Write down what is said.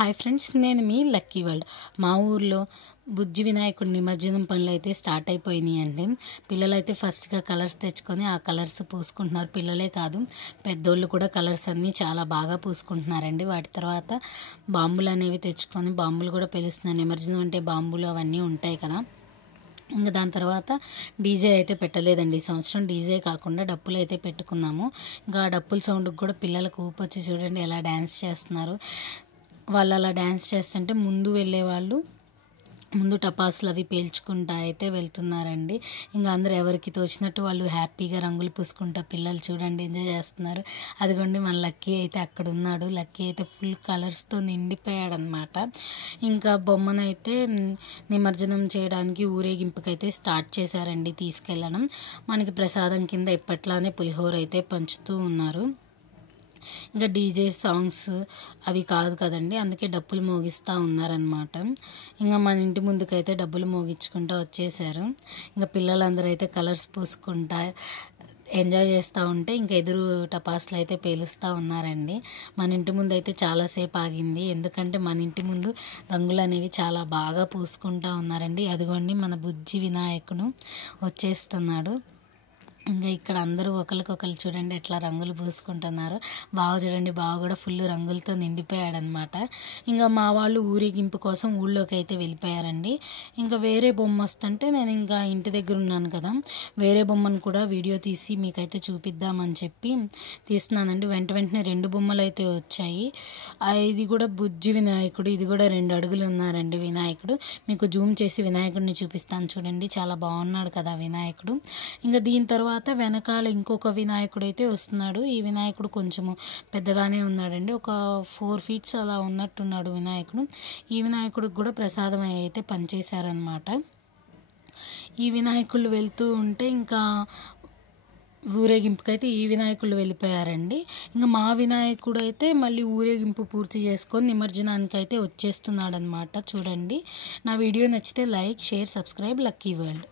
Hi friends, నేను మీ lucky world. మా ఊర్లో బుజ్జి వినాయకుడి నిమజ్జనం పనులు అయితే స్టార్ట్ అయిపోయినాయండి. పిల్లలైతే ఫస్ట్గా కలర్స్ తెచ్చుకొని ఆ కలర్స్ పూసుకుంటున్నారు. పిల్లలే కాదు, పెద్దోళ్ళు కూడా కలర్స్ అన్నీ చాలా బాగా పూసుకుంటున్నారండి. వాటి తర్వాత బాంబులు అనేవి తెచ్చుకొని బాంబులు కూడా పేలుస్తున్నారు. నిమజ్జనం అంటే బాంబులు అవన్నీ ఉంటాయి కదా. ఇంకా దాని తర్వాత డీజే అయితే పెట్టలేదండి. ఈ సంవత్సరం డీజే కాకుండా డప్పులు అయితే పెట్టుకున్నాము. ఇంకా ఆ డప్పుల సౌండ్కి కూడా పిల్లలకు ఊపొచ్చి చూడండి ఎలా డ్యాన్స్ చేస్తున్నారు. వాళ్ళు అలా డ్యాన్స్ చేస్తుంటే ముందు టపాసులు అవి పేల్చుకుంటా అయితే వెళ్తున్నారండి. ఇంకా అందరూ ఎవరికి తోచినట్టు వాళ్ళు హ్యాపీగా రంగులు పూసుకుంటా పిల్లలు చూడండి ఎంజాయ్ చేస్తున్నారు. అదిగోండి మన లక్కీ అయితే అక్కడ ఉన్నాడు. లక్కీ అయితే ఫుల్ కలర్స్తో నిండిపోయాడు అనమాట. ఇంకా బొమ్మనైతే నిమజ్జనం చేయడానికి ఊరేగింపుకైతే స్టార్ట్ చేశారండి తీసుకెళ్ళడం. మనకి ప్రసాదం కింద ఎప్పట్లానే పులిహోర అయితే పంచుతూ ఉన్నారు. ఇంకా డీజే సాంగ్స్ అవి కాదు కదండి, అందుకే డప్పులు మోగిస్తూ ఉన్నారనమాట. ఇంకా మన ఇంటి ముందుకైతే డబ్బులు మోగించుకుంటూ వచ్చేసారు. ఇంకా పిల్లలందరూ అయితే కలర్స్ పూసుకుంటా ఎంజాయ్ చేస్తూ ఉంటే ఇంకా ఎదురు టపాసులు అయితే పేలుస్తూ ఉన్నారండి. మన ఇంటి ముందు అయితే చాలాసేపు ఆగింది, ఎందుకంటే మన ఇంటి ముందు రంగులు అనేవి చాలా బాగా పూసుకుంటూ ఉన్నారండి. అదిగోండి మన బుజ్జి వినాయకుడు వచ్చేస్తున్నాడు. ఇంకా ఇక్కడ అందరూ ఒకరికొకరు చూడండి ఎట్లా రంగులు పూసుకుంటున్నారు. బావ చూడండి, బావ కూడా ఫుల్ రంగులతో నిండిపోయాడనమాట. ఇంకా మా వాళ్ళు ఊరేగింపు కోసం ఊళ్ళోకి అయితే వెళ్ళిపోయారండి. ఇంకా వేరే బొమ్మ వస్తుంటే నేను ఇంకా ఇంటి దగ్గర ఉన్నాను కదా, వేరే బొమ్మను కూడా వీడియో తీసి మీకైతే చూపిద్దామని చెప్పి తీస్తున్నానండి. వెంటనే 2 బొమ్మలు అయితే వచ్చాయి. ఇది కూడా బుజ్జి వినాయకుడు, ఇది కూడా 2 అడుగులు ఉన్నారండి వినాయకుడు. మీకు జూమ్ చేసి వినాయకుడిని చూపిస్తాను చూడండి, చాలా బాగున్నాడు కదా వినాయకుడు. ఇంకా దీని తర్వాత వెనకాల ఇంకొక వినాయకుడు అయితే వస్తున్నాడు. ఈ వినాయకుడు కొంచెము పెద్దగానే ఉన్నాడండి, ఒక 4 feet అలా ఉన్నట్టున్నాడు వినాయకుడు. ఈ వినాయకుడికి కూడా ప్రసాదం అయితే పనిచేశారనమాట. ఈ వినాయకుళ్ళు వెళ్తూ ఉంటే ఇంకా ఊరేగింపుకైతే ఈ వినాయకుళ్ళు వెళ్ళిపోయారండి. ఇంకా మా వినాయకుడు అయితే మళ్ళీ ఊరేగింపు పూర్తి చేసుకొని నిమజ్జనానికి అయితే వచ్చేస్తున్నాడు అనమాట. చూడండి, నా వీడియో నచ్చితే like, share, subscribe lucky world.